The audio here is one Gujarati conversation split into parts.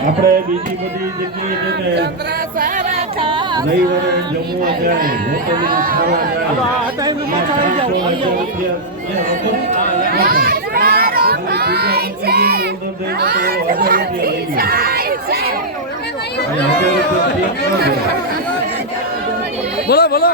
આપણે બીજી બધી જગ્યાએ રવિવારે જમવા જાય હોટલમાં ખાવા બોલો બોલો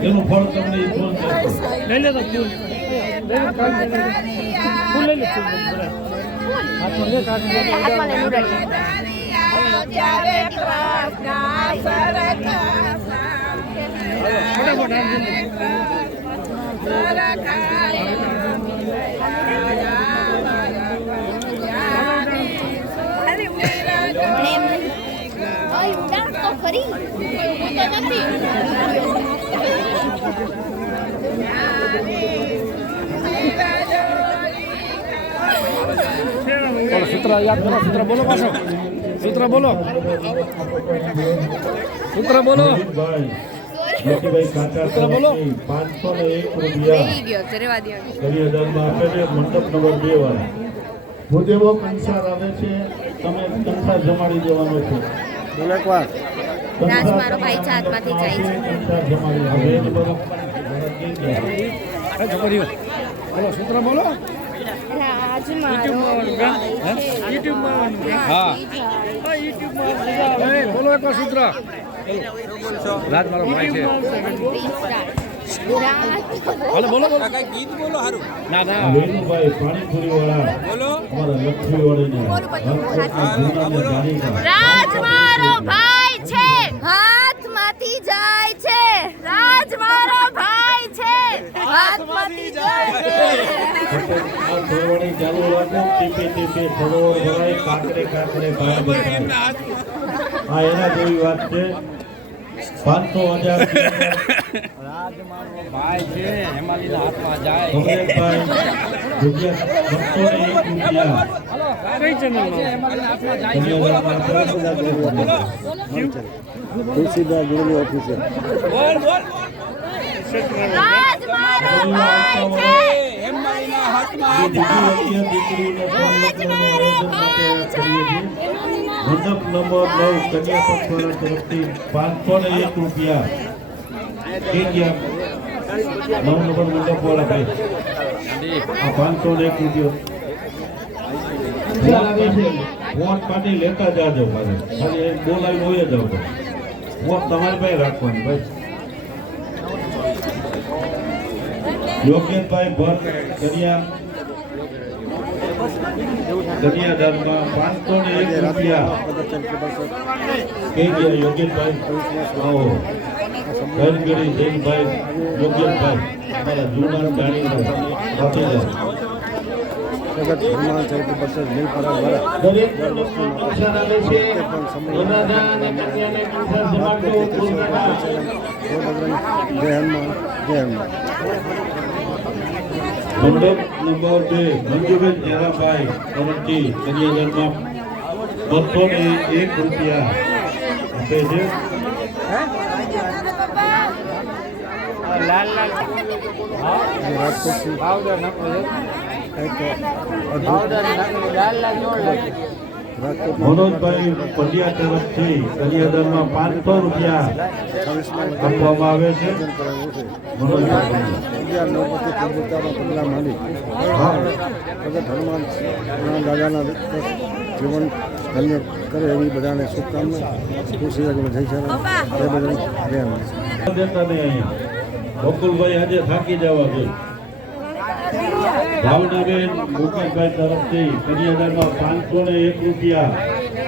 એનું ફળ તમને લઈ લે તો ફૂલ લઈ લે સૂત્ર યાદ કરો સૂત્ર બોલો પાછો સૂત્ર બોલો સૂત્ર બોલો સૂત્ર બોલો 501 ભૂદેવો કંસાર આવે છે તમે કંસાર જમાડી દેવાનો છે બોલો એકવાર રાજ મારો ભાઈ છે હાથમાંથી જાય છે કંસાર જમાડી છોકરીઓ બોલો સૂત્ર બોલો રાજ મારો હા બોલો એકવાર સૂત્ર રાજ મારો ભાઈ છે બોલો બોલો બોલો કઈ ગીત બોલો હારું ના ના વેણુભાઈ પાણીપુરી વાળા બોલો અમારા લક્ષ્મી વાળીને રાજ મારો ભાઈ છે હાથમાંથી જાય છે રાજ મારો ભાઈ છે હાથમાંથી જાય છે આ ફરવાની ચાલુ રાખો ટીપે ટીપે સરોવર ભરાય કાકરે કાકરે ભાઈ બતાય આ એના જેવી વાત છે 500,000 રાજ મારો ભાઈ છે હેમાલીના હાથમાં જાય કમલેશભાઈ રૂપિયા 201 કઈ ચેનલમાં હેમાલીના હાથમાં જાય છે તુલસીદાસ ગુરુની ઓફિસે બોલ બોલ રાજ મારો ભાઈ છે હેમાલીના હાથમાં દીકરીને મંડપ નંબર 9 કન્યા પક્ષ તરફથી 501 રૂપિયા કે ગયા 9 નંબર મંડપ વાળા ભાઈ આ 501 રૂપિયા વોટ પાર્ટી લેતા જાજો ભાઈ ખાલી બોલાવી હોય જાવ તો વોટ તમારી પાસે રાખવાની ભાઈ યોગેશભાઈ ભટ્ટ કન્યાદાનમાં 501 રૂપિયા કે ગયા યોગેશભાઈ આવો ઘરગડી જૈનભાઈ યોગેશભાઈ અમારા જૂના ગાડી આપી જાઓ જગત હનુમાન ચરિત્ર બસર નીલપરા દ્વારા દરેક મંડપમાં કંસાર આવે છે એનાદા અને કન્યાને કંસાર જમાડતો પૂર્ણના જય હનુમાન જય હનુમાન મંડપ નંબર 2 મંજુબેન જરાભાઈ તરફથી કન્યાદાનમાં 201 રૂપિયા આપે છે લાલ લાલ રાજકોટથી પાવડર નાખો એક પાવડર નાખો લાલ લાલ જોડ લાગે રાજકોટમાં મનોજભાઈ પંડ્યા તરફથી કન્યાદાનમાં 500 રૂપિયા આપવામાં આવે છે મનોજભાઈ 11 પ્રભુતામાં પગલા માંડી ભગત હનુમાન દાદાના જીવન ધન્ય કરે એવી બધાને શુભકામના ખુશી જય શ્રી રામ જય બજરંગ જય હનુમાન દેતા નહીં અહીંયા બકુલભાઈ આજે થાકી જવા જોઈએ ભાવનાબેન મુકેશભાઈ તરફથી કન્યાદાનમાં 501 રૂપિયા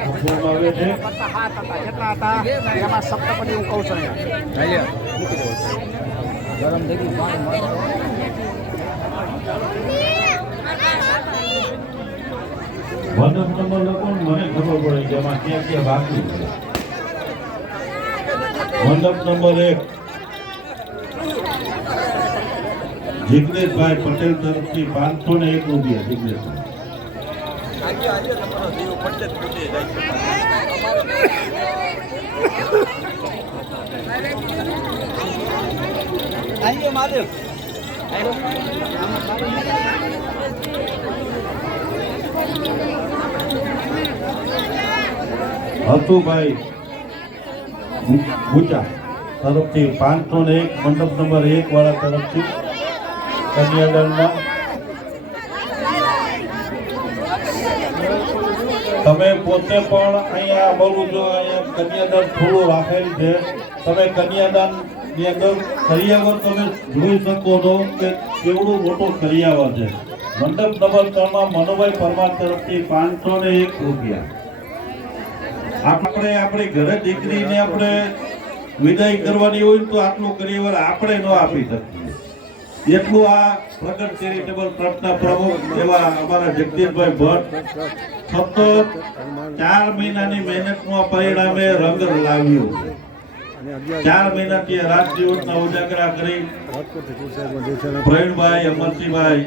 આપવામાં આવે છે કેટલા હતા એમાં સપ્તપદી હું કહું છું ગરમ થઈ ગયું વનમ નંબર લખો ને મને ખબર પડે કે એમાં ક્યાં ક્યાં બાકી છે મંડપ નંબર 1 જિગ્નેશભાઈ પટેલ તરફથી 501 રૂપિયા જિગ્નેશભાઈ હતુભાઈ ગુજા તરફથી 501 મંડપ નંબર 1 વાળા તરફથી કન્યાદાનના તમે પોતે પણ અહીંયા બોલું છો, અહીંયા કન્યાદાન થોડું રાખેલ છે. તમે કન્યાદાન ની અંદર કરિયાવર તમે જોઈ શકો છો કે કેવડું મોટું કરિયાવર છે. મંડપ નંબર 3 માં મનોભાઈ પરમાર તરફથી 501 રૂપિયા. આપણે આપણી ઘરે દીકરીને આપણે વિદાય કરવાની હોય તો આટલું કરિયાવર આપણે ન આપી શકીએ. એટલું આ પ્રગટ ચેરિટેબલ ટ્રસ્ટના પ્રમુખ એવા અમારા જગદીશભાઈ ભટ્ટ સતત 4 મહિનાની મહેનતનું પરિણામે રંગ લાવ્યું. 4 મહિનાથી રાત દિવસના ઉજાગરા કરી પ્રવીણભાઈ, અમરસિંહભાઈ